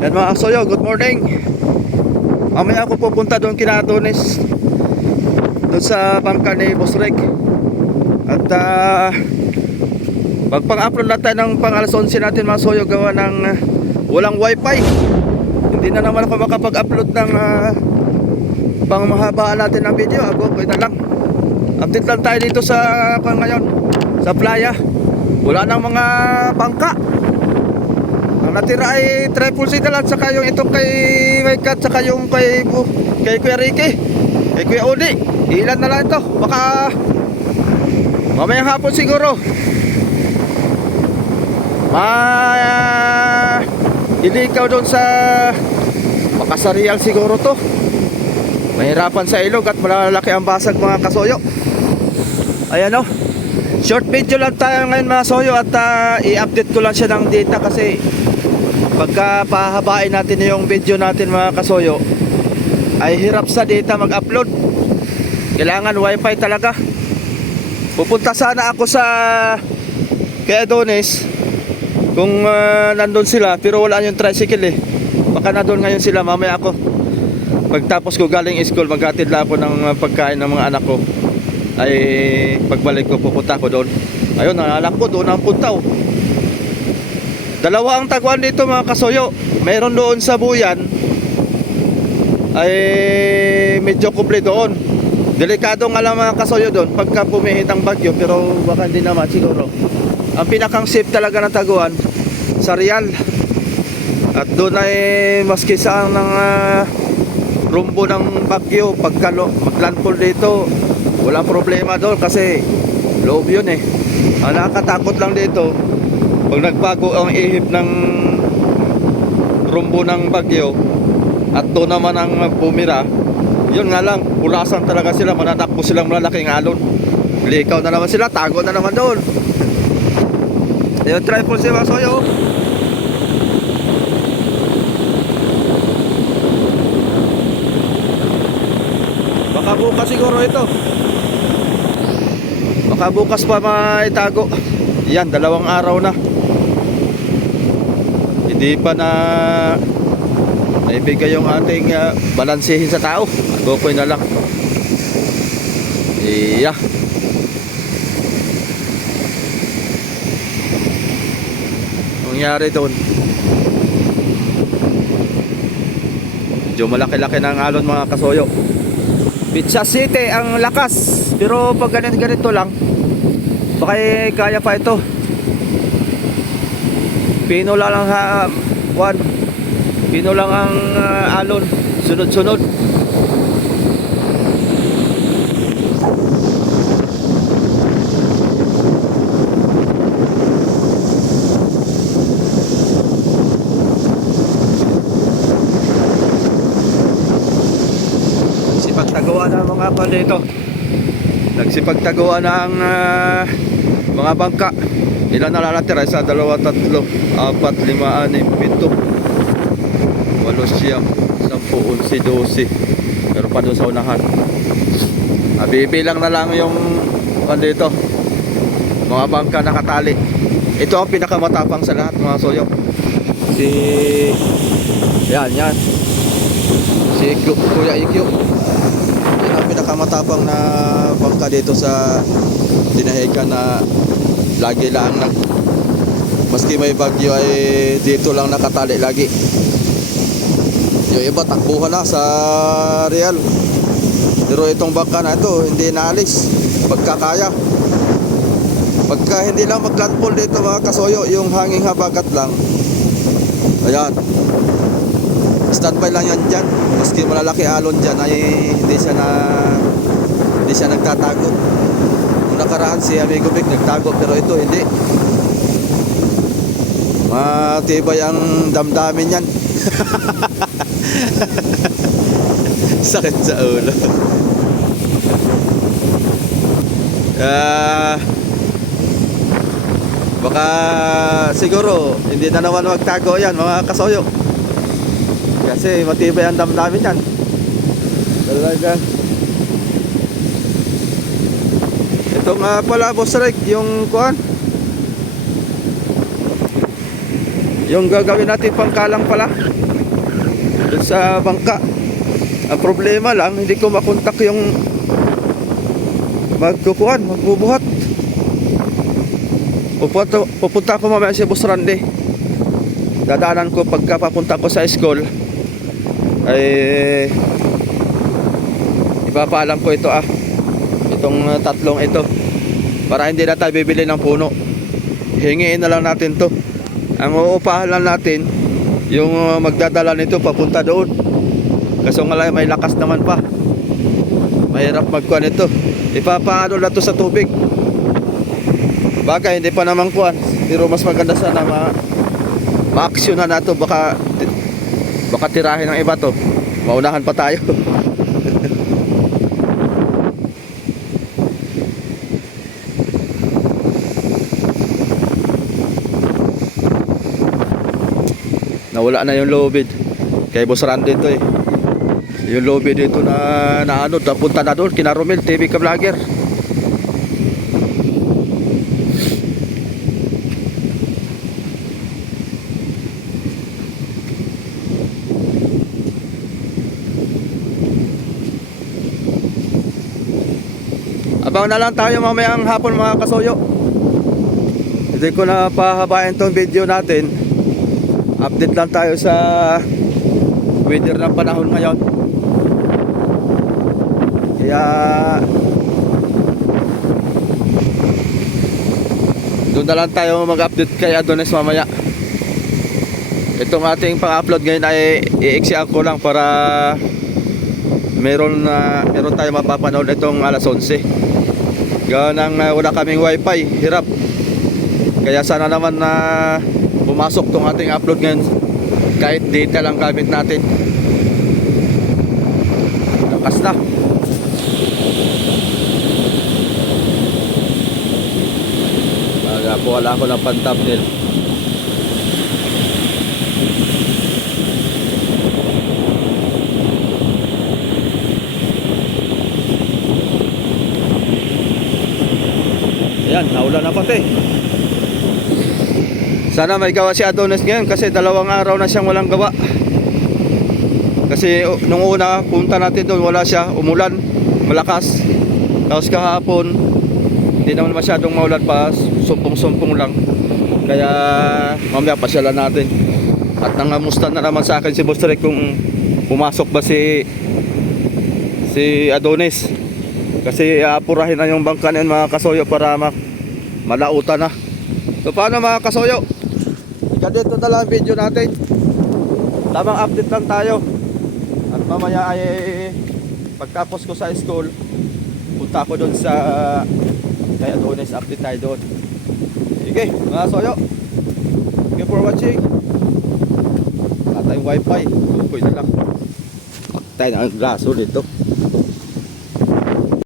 Yan mga kasoyo, good morning. Mamaya ako pupunta doon kina Adonis, doon sa bangka ni Boss Reg. At magpang-upload na tayo ng pang alas 11 natin mga soyo, gawa ng walang wifi. Hindi na naman ako makapag-upload ng pang mahabaan natin ng video. Ako na lang, update lang tayo dito sa ngayon, sa playa. Wala nang mga bangka. Ang natira ay triple C na lang, saka yung itong kay Mike at saka yung kay Kuya Ricky, kay Kuya Odi. Ilan na lang ito, baka mamayang hapon siguro ilikaw doon sa makasarial siguro to. Mahirapan sa ilog at malalaki ang basag mga kasoyo. Ayan o, short video lang tayo ngayon mga soyo. At i-update ko lang siya ng data, kasi pagka pahabain natin yung video natin mga kasoyo ay hirap sa data mag-upload. Kailangan wifi talaga. Pupunta sana ako sa kay Adonis kung nandun sila, pero wala yung tricycle eh. Baka nandun ngayon sila. Mamaya ako, pagtapos ko galing school, maghatid lang ako ng pagkain ng mga anak ko, ay pagbalik ko pupunta ko doon. Ayun, ang anak ko doon ang punta oh. Dalawa ang taguan dito mga kasoyo. Mayroon doon sa Buyan, ay medyo kumple doon. Delikado nga lang mga kasoyo doon pagka pumihit ang bagyo, pero baka hindi naman siguro. Ang pinakang safe talaga ng taguan sa Real. At doon ay maski saan ng rumbo ng bagyo, pagka maglandfall dito, walang problema doon kasi loob yun eh. Ang nakakatakot lang dito, pag nagbago ang ihip ng rumbo ng bagyo at doon naman ang bumira, yun nga lang, pulasan talaga sila, manatakbo silang malalaking alon. Likaw na naman sila, tago na naman doon. Ayun, triple C mga soyo. Baka bukas siguro ito, baka bukas pa maitago. Yan, 2 araw na. Hindi pa na naibigay yung ating balansehin sa tao. Agokoy na lang. Iya. Nangyari doon, medyo malaki-laki ng alon mga kasoyo. Pizza City ang lakas, pero pag ganito lang, baka kaya pa ito. Pino lang Pino lang ang alon, sunod-sunod. Nagsipagtagawa ng mga pan dito. Nagsipagtagawa ng mga bangka. Ilan na natira? 1, 2, 3, 4, 5, 6, 7, 8, 9, 10, 11, 12. Pero pa doon sa unahan. Bibilang na lang yung dito, mga bangka nakatali. Ito ang pinakamatapang sa lahat mga soyo. Yan si Kuya IQ. Yan ang pinakamatapang na bangka dito sa Dinahican, na lagi lang maski may bagyo ay dito lang nakatali lagi. Yung iba takbuhan na sa Real, pero itong bangka na ito hindi naalis pagkakaya. Pagka hindi lang maglandfall dito mga kasoyo, yung hanging habagat lang, ayan, standby lang yan dyan. Maski malalaki alon dyan ay hindi siya nagtatago. Nakaraan si Amigo Vic nagtago, pero ito hindi. Matibay ang damdamin yan. Sakit sa ulo. Baka siguro hindi na naman magtago yan mga kasoyo, kasi matibay ang damdamin yan talaga. Ito nga pala Boss Reg, yung kuan, yung gagawin natin pangkalang pala. dun sa bangka. Ang problema lang, hindi ko makontak yung magbubuhat. Pupunta ako mamaya sa Bus Rande. Dadaanan ko pagka papunta ko sa school. Ay ipapaalam ko ito itong tatlong ito para hindi na tayo bibili ng puno. Hingiin na lang natin to. Ang uupahan lang natin yung magdadala nito papunta doon. Kaso nga lang may lakas naman pa. Mahirap magkuhan ito. Ipapaano lang to sa tubig. Bagay hindi pa naman kuhan. Pero mas maganda sana ma-aksyonan na to. Baka tirahin ng iba to. Maunahan pa tayo. Nawala na yung lobid. Kay Boss Randy dito yung lobby dito na napunta na doon kina Romel TV ka vlogger. Abang na lang tayo mamayang hapon mga kasuyo. Hindi ko na pahabain tong video natin. Update lang tayo sa weather ng panahon ngayon. Kaya doon na lang tayo mag-update kay Adonis mamaya. Itong ating pang-upload ngayon ay i-exian ko lang para meron tayo mapapanood itong alas 11. Gawin nang wala kaming wifi, hirap. Kaya sana naman na pumasok tong ating upload ngayon. Kahit data lang gamit natin. Lakas na. Wala ako ng pan-thumbnail. Ayan, naulan na pati. Sana may gawa si Adonis ngayon kasi 2 araw na siyang walang gawa. Kasi nung una punta natin doon wala siya, umulan, malakas. Tapos kahapon hindi naman masyadong maulan pa, sumpong-sumpong lang. Kaya mamaya pasyalan natin. At nangamusta na naman sa akin si Boss Rek kung pumasok ba si Adonis. Kasi aapurahin na yung bangka niyan mga kasoyo para malautan na. So paano mga kasoyo? Ganito na lang ang video natin. Tamang update lang tayo. At mamaya ay pagtapos ko sa school, punta ako doon sa kay Adonis, update tayo doon. Sige mga kasoyo, thank you for watching. Wala tayong wifi, tukoy na lang. Patay na ang braso dito.